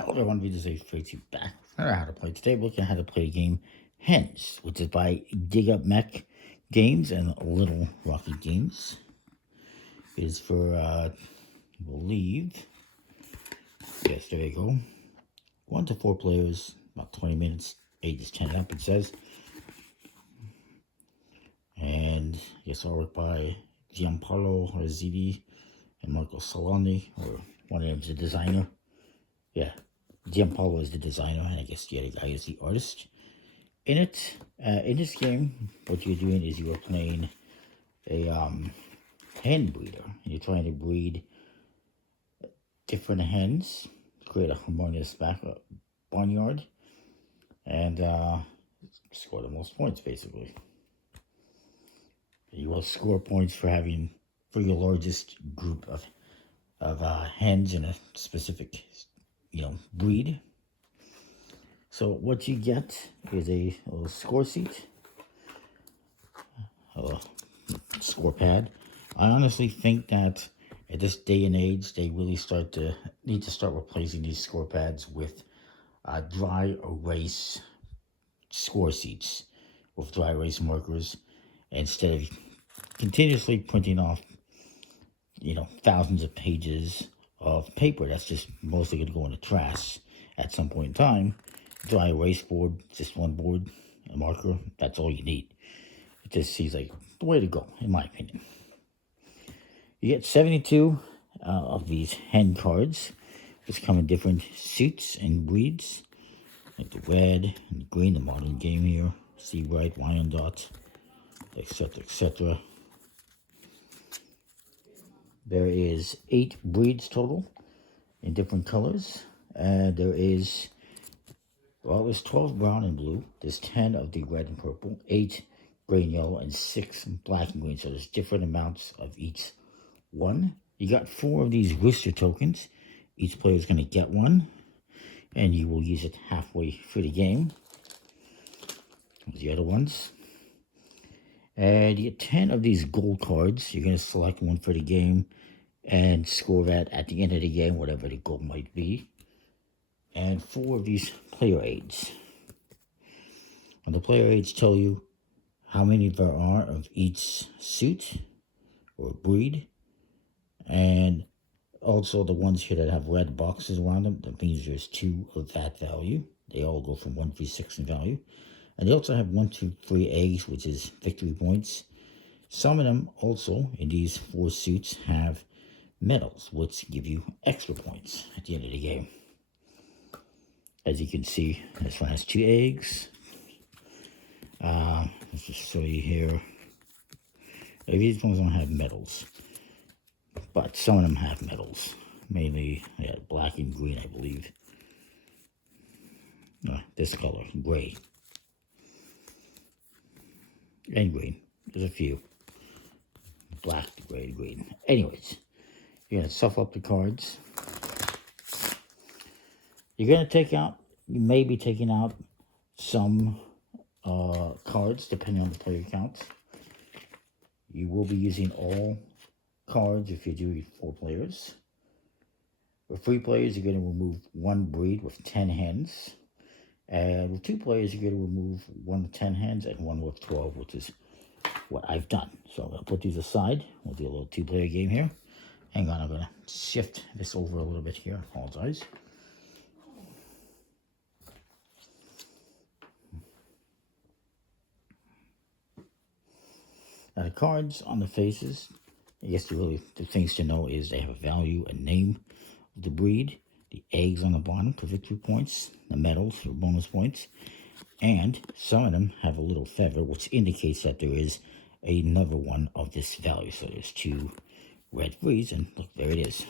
Hello everyone, this is a straight back. I don't know how to play today. We're looking at how to play the game Hens, which is by Dig Up Mech Games and Little Rocket Games. It is for, I believe, yes, there you go. 1 to 4 players, about 20 minutes, ages 10 up, it says. And I guess artwork by Gianpaolo Razziti and Marco Solani, or one of them is the designer. Yeah, Gianpaolo is the designer, and I guess the other guy is the artist. In this game, what you're doing is you are playing a hen breeder. You're trying to breed different hens, create a harmonious barnyard, and score the most points, basically. You will score points for your largest group of hens in a specific, breed. So what you get is a little score sheet, a score pad. I honestly think that at this day and age, they really need to start replacing these score pads with dry erase score sheets with dry erase markers instead of continuously printing off, thousands of pages of paper that's just mostly going to go in the trash at some point in time. Dry erase board, just one board, a marker, that's all you need. It just seems like the way to go, in my opinion. You get 72 of these hen cards, which come in different suits and breeds, like the red and the green, the modern game here, Seabright, Wyandotte, etc., etc. There is 8 breeds total in different colors. There's 12 brown and blue. There's 10 of the red and purple, 8 gray and yellow, and 6 black and green. So there's different amounts of each one. You got 4 of these rooster tokens. Each player is going to get one, and you will use it halfway through the game. There's the other ones. And you get 10 of these gold cards. You're going to select one for the game and score that at the end of the game, whatever the goal might be. And 4 of these player aids. And the player aids tell you how many there are of each suit or breed. And also the ones here that have red boxes around them, that means there's 2 of that value. They all go from 1 through 6 in value. And they also have 1, 2, 3 eggs, which is victory points. Some of them also, in these 4 suits, have medals, which give you extra points at the end of the game. As you can see, this one has 2 eggs. Let's just show you here. These ones don't have medals, but some of them have medals. Mainly, black and green, I believe. This color, gray. And green. There's a few. Black, gray, green. Anyways, you're going to stuff up the cards. You're going to you may be taking out some cards, depending on the player count. You will be using all cards if you're doing 4 players. With 3 players, you're going to remove 1 breed with 10 hens. And with 2 players, you're going to remove 1 with 10 hens and 1 with 12, which is what I've done. So I'm going to put these aside. We'll do a little 2-player game here. Hang on, I'm going to shift this over a little bit here. I apologize. Now the cards on the faces, I guess the things to know is they have a value, a name of the breed, the eggs on the bottom for victory points, the medals for bonus points, and some of them have a little feather, which indicates that there is another one of this value. So there's 2 red breeds, and look, there it is.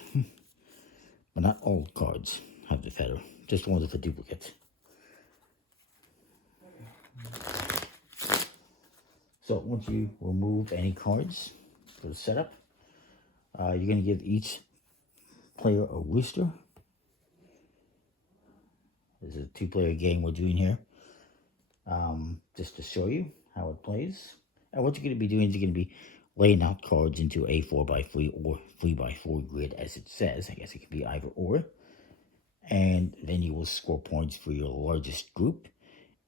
But not all cards have the feather, just one of the duplicates. So once you remove any cards for the setup, you're going to give each player a rooster. This is a 2-player game we're doing here, just to show you how it plays. And what you're going to be doing is you're going to be laying out cards into a 4x3 or 3x4 grid, as it says. I guess it could be either or. and then you will score points for your largest group.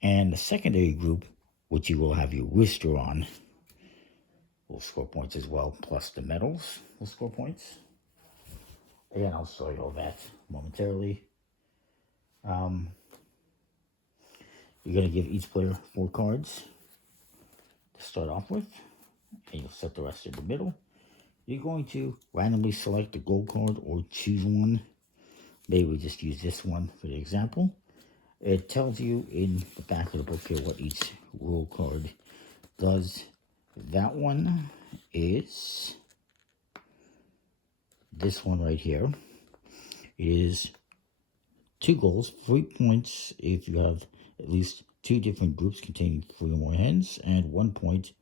And the secondary group, which you will have your rooster on, will score points as well, plus the medals will score points. Again, I'll show you all that momentarily. You're going to give each player 4 cards to start off with, and you'll set the rest in the middle. You're going to randomly select a gold card or choose one. Maybe we just use this one for the example. It tells you in the back of the book here what each rule card does. That one is this one right here. It is 2 goals, 3 points if you have at least 2 different groups containing 3 or more hens, and 1 point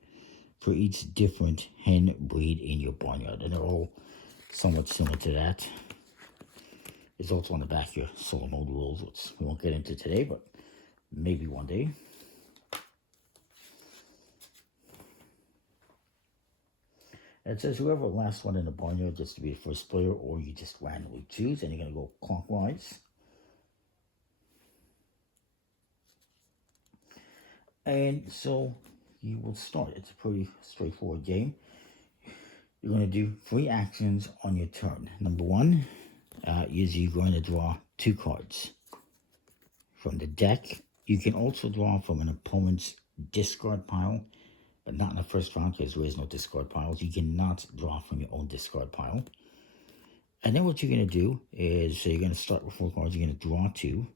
for each different hen breed in your barnyard. And they're all somewhat similar to that. It's also on the back here, solo mode rules, which we won't get into today, but maybe one day. And it says whoever last one in the barnyard gets to be the first player, or you just randomly choose, and you're going to go clockwise. And so you will start. It's a pretty straightforward game. You're going to do 3 actions on your turn. Number 1 is you're going to draw 2 cards from the deck. You can also draw from an opponent's discard pile, but not in the first round because there is no discard piles. You cannot draw from your own discard pile. And then what you're going to do is, so you're going to start with 4 cards. You're going to draw 2.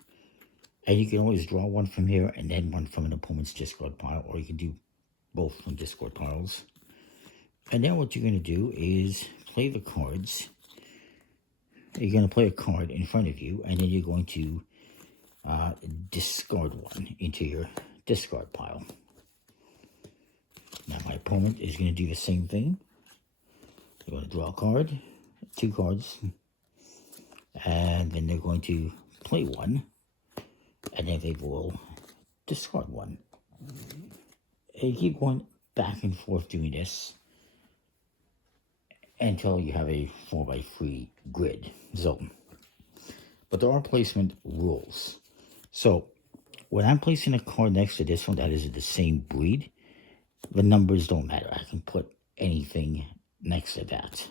And you can always draw 1 from here and then 1 from an opponent's discard pile, or you can do both from discard piles. And then what you're going to do is play the cards. You're going to play a card in front of you, and then you're going to discard 1 into your discard pile. Now my opponent is going to do the same thing. They're going to draw a card, 2 cards, and then they're going to play 1, and then they will discard 1. And you keep going back and forth doing this until you have a 4x3 grid. So, but there are placement rules. So when I'm placing a card next to this one that is the same breed, the numbers don't matter. I can put anything next to that.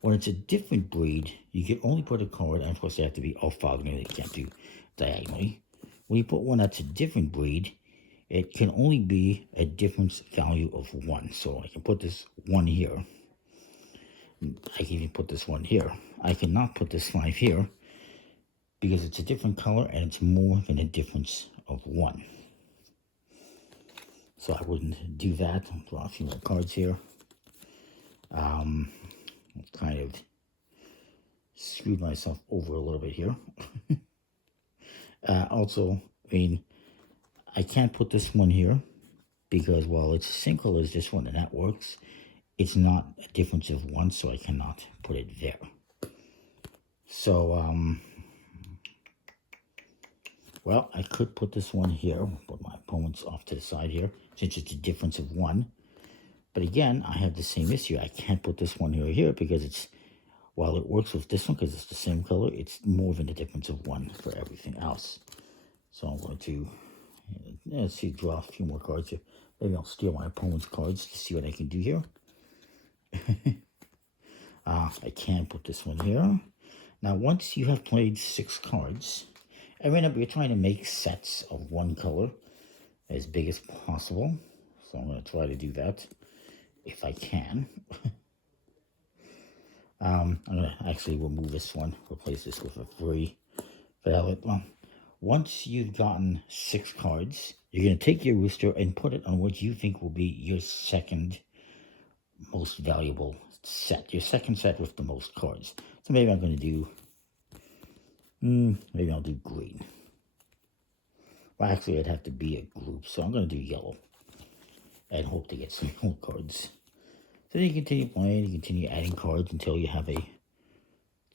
When it's a different breed, you can only put a card, and of course they have to be orthogonal, you can't do diagonally. When you put one that's a different breed, it can only be a difference value of 1. So I can put this 1 here. I can even put this 1 here. I cannot put this 5 here because it's a different color and it's more than a difference of 1. So I wouldn't do that. I'll draw a few more cards here. Kind of screwed myself over a little bit here. Also, I mean, I can't put this one here because while it's the same color as this one and that works, it's not a difference of 1, so I cannot put it there. So, well, I could put this one here, put my opponent's off to the side here, since it's a difference of 1. But again, I have the same issue. I can't put this one here because it's, while it works with this one because it's the same color, it's more than a difference of 1 for everything else. So I'm going to, let's see, draw a few more cards here. Maybe I'll steal my opponent's cards to see what I can do here. I can put this one here. Now, once you have played 6 cards, and remember, you're trying to make sets of 1 color as big as possible. So I'm going to try to do that if I can. I'm going to actually remove this one, replace this with a 3. Well, once you've gotten 6 cards, you're going to take your rooster and put it on what you think will be your second most valuable set, your second set with the most cards. So maybe I'm going to do, maybe I'll do green. Well, actually, it'd have to be a group, so I'm going to do yellow and hope to get some more cards. So then you continue playing, you continue adding cards until you have a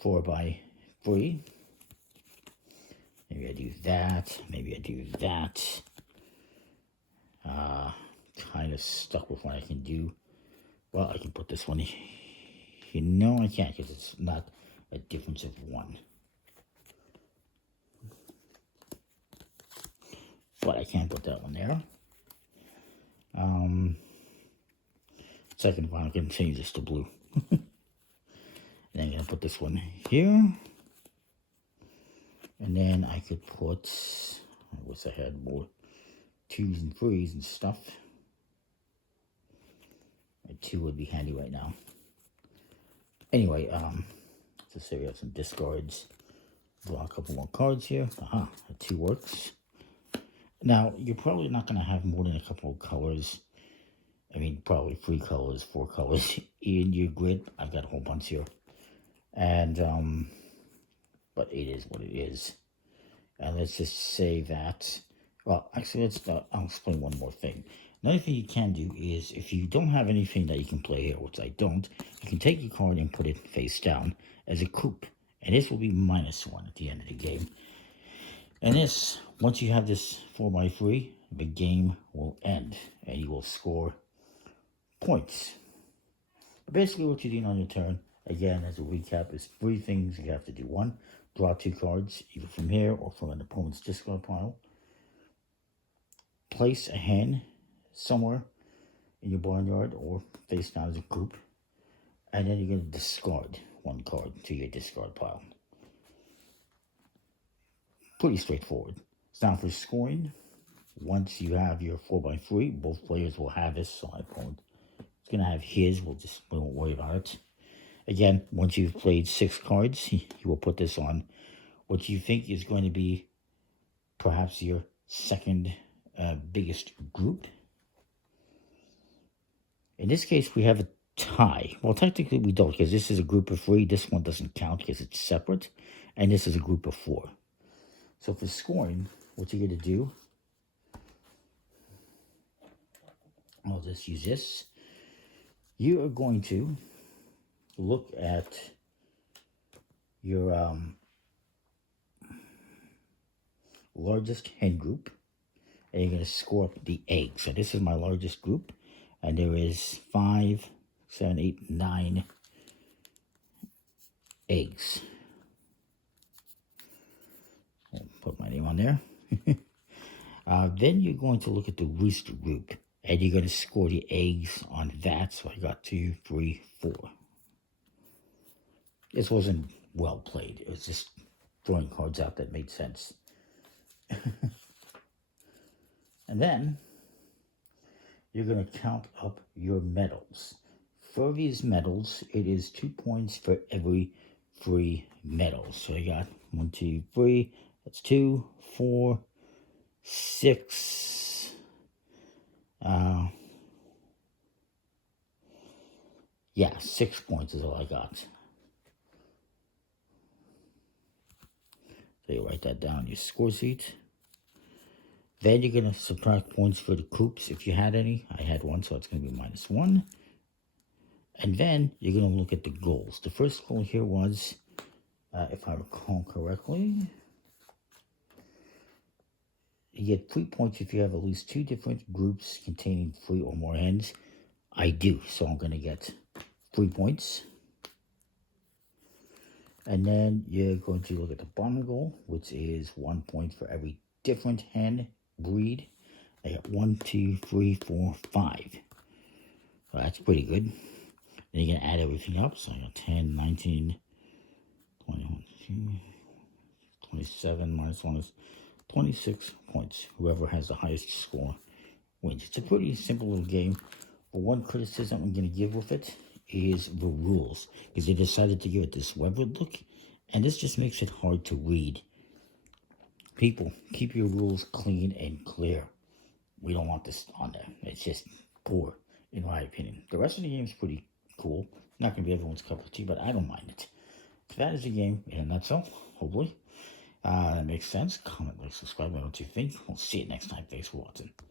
4x3. Maybe I do that, maybe I do that. Kind of stuck with what I can do. Well, I can put this one here. No, I can't because it's not a difference of 1. but I can't put that one there. Second one, I'm going to change this to blue. And then I'm going to put this one here. And then I could put, I wish I had more 2s and 3s and stuff. A 2 would be handy right now. Anyway, let's say we have some discards. Draw a couple more cards here. A 2 works. Now, you're probably not going to have more than a couple of colors. I mean, probably 3 colors, 4 colors in your grid. I've got a whole bunch here. And, but it is what it is. And let's just say that, well, actually, I'll explain one more thing. Another thing you can do is, if you don't have anything that you can play here, which I don't, you can take your card and put it face down as a coup. And this will be -1 at the end of the game. And this, once you have this 4x3, the game will end. And you will score points. But basically what you're doing on your turn, again, as a recap, is 3 things you have to do. 1, draw 2 cards, either from here or from an opponent's discard pile. Place a hen somewhere in your barnyard or face down as a group. And then you're going to discard 1 card to your discard pile. Pretty straightforward. It's now for scoring. Once you have your 4x3, both players will have this, so my opponent is going to have his. We won't worry about it. Again, once you've played 6 cards, you will put this on what you think is going to be perhaps your second biggest group. In this case, we have a tie. Well, technically we don't, because this is a group of 3. This one doesn't count because it's separate. And this is a group of 4. So for scoring, what you're going to do, I'll just use this. You are going to look at your largest hen group, and you're going to score up the eggs. So this is my largest group, and there is 5, 7, 8, 9 eggs. I'll put my name on there. Then you're going to look at the rooster group, and you're going to score the eggs on that. So I got 2, 3, 4. This wasn't well played. It was just throwing cards out that made sense. And then you're going to count up your medals. For these medals, it is 2 points for every 3 medals. So I got 1, 2, 3. That's 2, 4, 6. Yeah, 6 points is all I got. So you write that down on your score sheet. Then you're going to subtract points for the coops if you had any. I had 1, so it's going to be -1. And then you're going to look at the goals. The first goal here was, if I recall correctly, you get 3 points if you have at least 2 different groups containing 3 or more hens. I do, so I'm going to get 3 points. And then you're going to look at the bottom goal, which is 1 point for every different hen breed. I got 1, 2, 3, 4, 5. So that's pretty good. Then you're going to add everything up. So I got 10, 19, 21, 27 -1 is 26 points. Whoever has the highest score wins. It's a pretty simple little game. But one criticism I'm going to give with it is the rules, because they decided to give it this Weathered look, and this just makes it hard to read. People, keep your rules clean and clear. We don't want this on there. It's just poor, in my opinion. The rest of the game is pretty cool. Not going to be everyone's cup of tea, but I don't mind it. So that is the game in a nutshell, hopefully. That makes sense. Comment, like, subscribe, let me know what you think. We'll see you next time. Thanks for watching.